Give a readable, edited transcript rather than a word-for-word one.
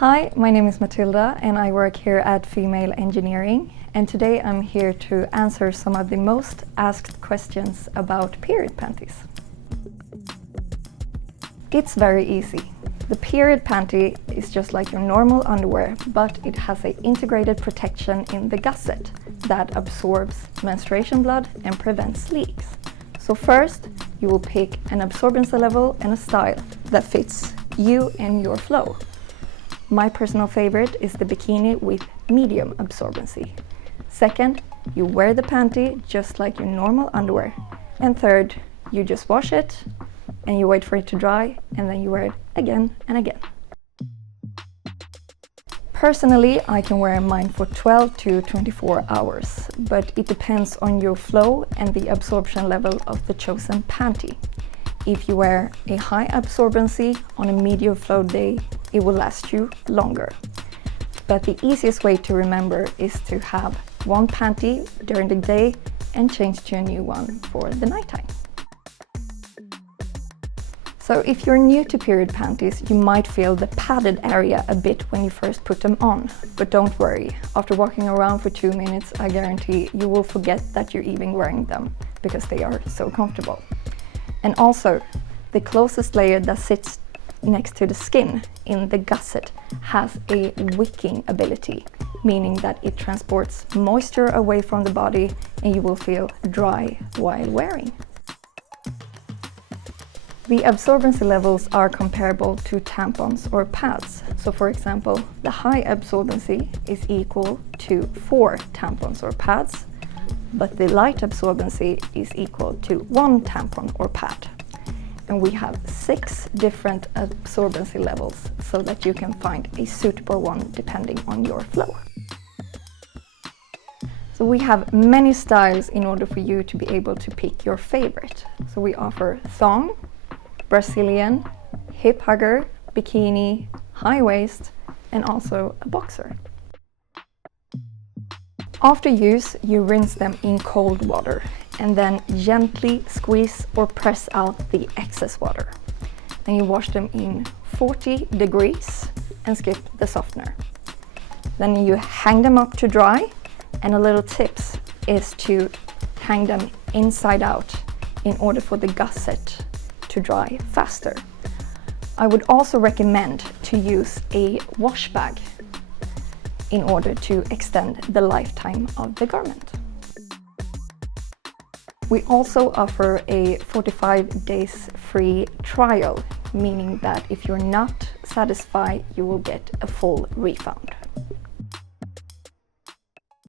Hi, my name is Matilda and I work here at Female Engineering, and today I'm here to answer some of the most asked questions about period panties. It's very easy. The period panty is just like your normal underwear, but it has an integrated protection in the gusset that absorbs menstruation blood and prevents leaks. So first, you will pick an absorbency level and a style that fits you and your flow. My personal favorite is the bikini with medium absorbency. Second, you wear the panty just like your normal underwear. And third, you just wash it and you wait for it to dry, and then you wear it again and again. Personally, I can wear mine for 12 to 24 hours, but it depends on your flow and the absorption level of the chosen panty. If you wear a high absorbency on a medium flow day, it will last you longer. But the easiest way to remember is to have one panty during the day and change to a new one for the nighttime. So if you're new to period panties, you might feel the padded area a bit when you first put them on. But don't worry, after walking around for 2 minutes, I guarantee you will forget that you're even wearing them because they are so comfortable. And also, the closest layer that sits next to the skin in the gusset has a wicking ability, meaning that it transports moisture away from the body and you will feel dry while wearing. The absorbency levels are comparable to tampons or pads. So for example, the high absorbency is equal to 4 tampons or pads, but the light absorbency is equal to 1 tampon or pad. And we have 6 different absorbency levels so that you can find a suitable one depending on your flow. So we have many styles in order for you to be able to pick your favorite. So we offer thong, Brazilian, hip hugger, bikini, high waist, and also a boxer. After use, you rinse them in cold water and then gently squeeze or press out the excess water. Then you wash them in 40 degrees and skip the softener. Then you hang them up to dry, and a little tips is to hang them inside out in order for the gusset to dry faster. I would also recommend to use a wash bag in order to extend the lifetime of the garment. We also offer a 45 days free trial, meaning that if you're not satisfied, you will get a full refund.